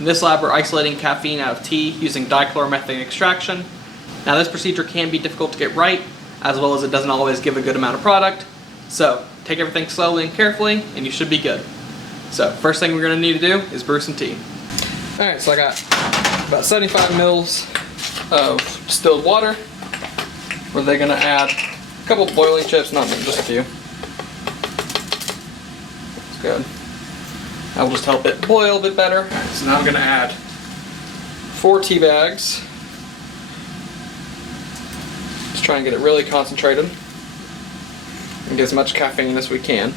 In this lab, we're isolating caffeine out of tea using dichloromethane extraction. Now this procedure can be difficult to get right, as well as it doesn't always give a good amount of product. So take everything slowly and carefully, and you should be good. So first thing we're going to need to do is brew some tea. Alright, so I got about 75 mils of distilled water. We're then going to add a couple boiling chips, not many, just a few. That's good. That will just help it boil a bit better. Alright, so now I'm going to add 4 tea bags. Just try and get it really concentrated and get as much caffeine as we can.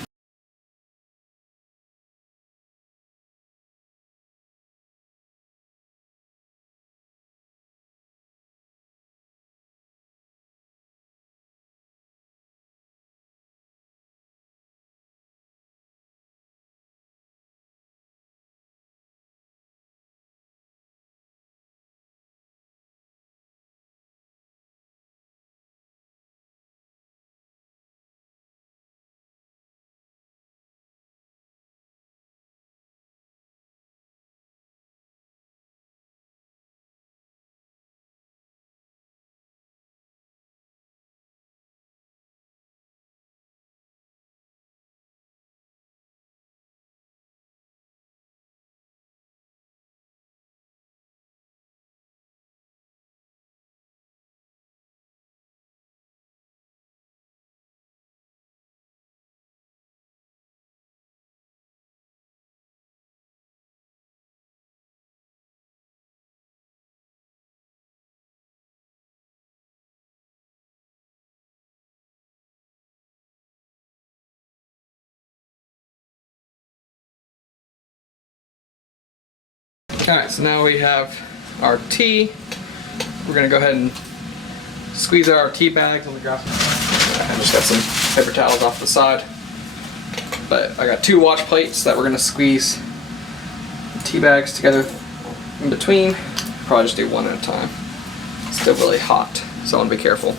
Alright, so now we have our tea. We're going to go ahead and squeeze out our tea bags on the ground. I just got some paper towels off the side. But I got 2 wash plates that we're going to squeeze the tea bags together in between. Probably just do one at a time. It's still really hot, so I want to be careful.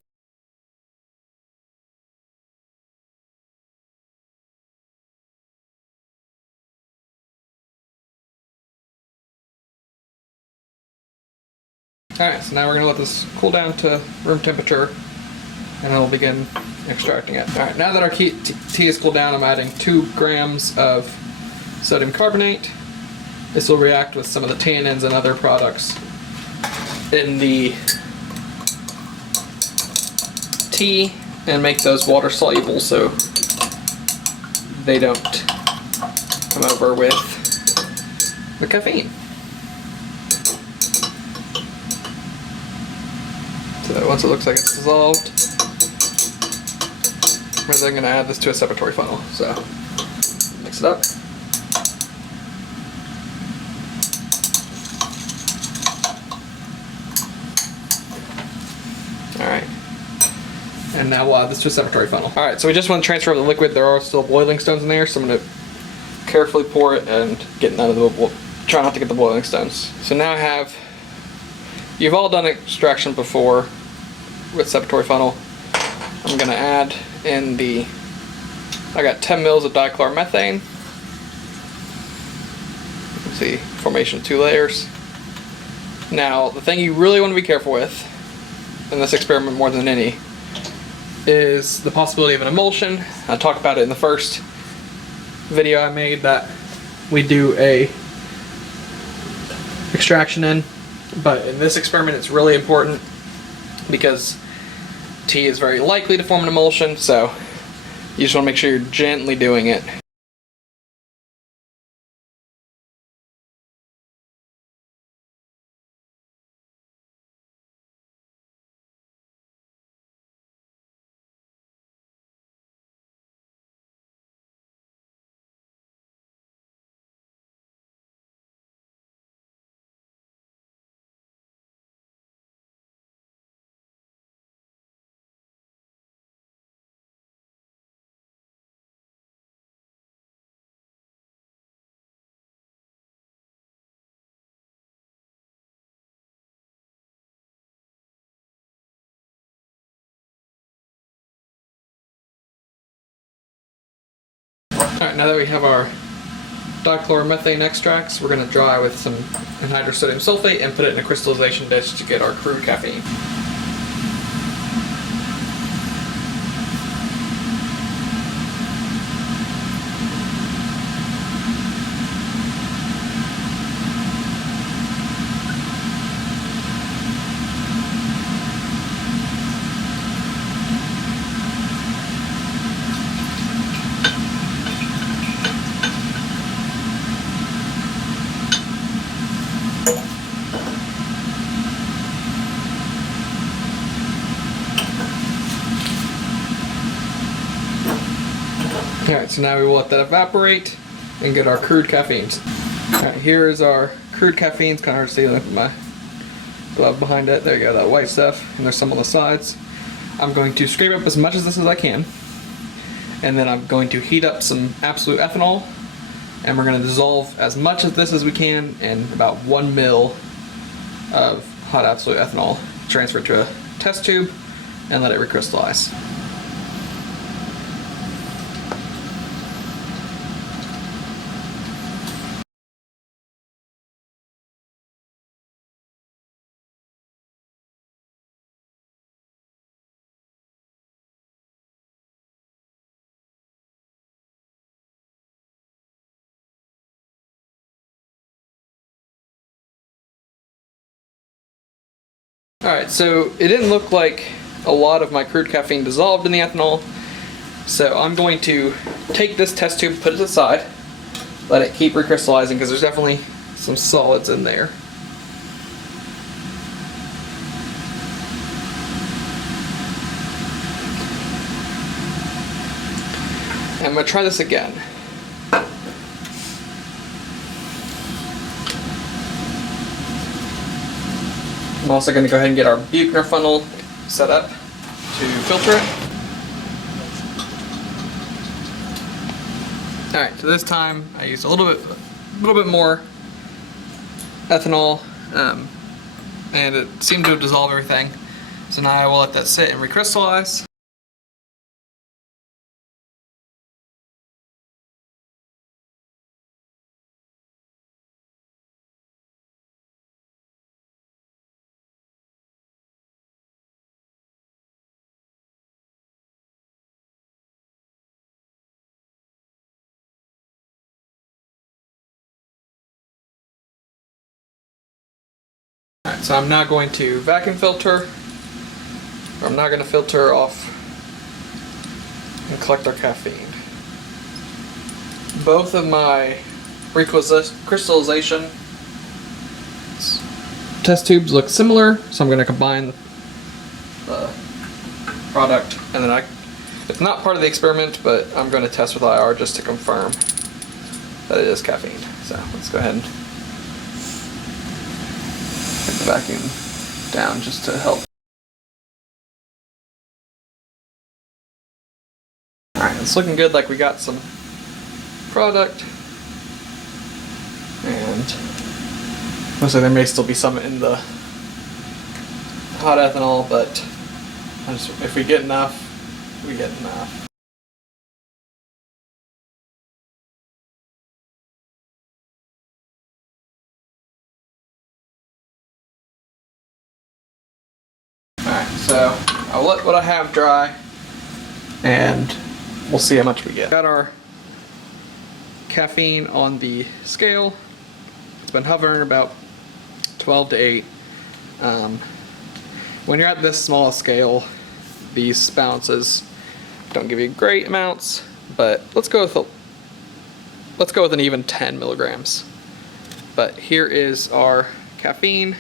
Alright, so now we're going to let this cool down to room temperature, and then we'll begin extracting it. Alright, now that our tea is cooled down, I'm adding 2 grams of sodium carbonate. This will react with some of the tannins and other products in the tea and make those water soluble so they don't come over with the caffeine. So once it looks like it's dissolved, we're then going to add this to a separatory funnel. So mix it up. Alright. And now we'll add this to a separatory funnel. Alright, so we just want to transfer the liquid. There are still boiling stones in there, so I'm going to carefully pour it and get none of the, try not to get the boiling stones. So now I have, you've all done extraction before with separatory funnel. I'm going to add in I got 10 mils of dichloromethane. You can see formation of 2 layers. Now, the thing you really want to be careful with in this experiment more than any is the possibility of an emulsion. I talked about it in the first video I made that we do a extraction in, but in this experiment it's really important because tea is very likely to form an emulsion, so you just want to make sure you're gently doing it. Alright, now that we have our dichloromethane extracts. We're going to dry with some anhydrous sodium sulfate and put it in a crystallization dish to get our crude caffeine. Alright, so now we will let that evaporate and get our crude caffeines. Alright, here is our crude caffeines. Kind of hard to see with my glove behind it. There you go, that white stuff, and there's some on the sides. I'm going to scrape up as much of this as I can, and then I'm going to heat up some absolute ethanol, and we're going to dissolve as much of this as we can in about 1 ml of hot absolute ethanol, transfer it to a test tube, and let it recrystallize. Alright, so it didn't look like a lot of my crude caffeine dissolved in the ethanol, so I'm going to take this test tube, put it aside, let it keep recrystallizing because there's definitely some solids in there. And I'm going to try this again. I'm also going to go ahead and get our Buchner funnel set up to filter it. Alright, so this time I used a little bit more ethanol, and it seemed to have dissolved everything. So now I will let that sit and recrystallize. Alright, so I'm now going to vacuum filter, or I'm now going to filter off and collect our caffeine. Both of my recrystallization test tubes look similar, so I'm going to combine the product, and then it's not part of the experiment, but I'm going to test with IR just to confirm that it is caffeine. So let's go ahead and get the vacuum down just to help. Alright, it's looking good, like we got some product, and looks like there may still be some in the hot ethanol, but if we get enough, we get enough. Alright, so I'll let what I have dry, and we'll see how much we get. Got our caffeine on the scale. It's been hovering about 12 to 8. When you're at this small scale, these balances don't give you great amounts, but let's go with an even 10 milligrams. But here is our caffeine.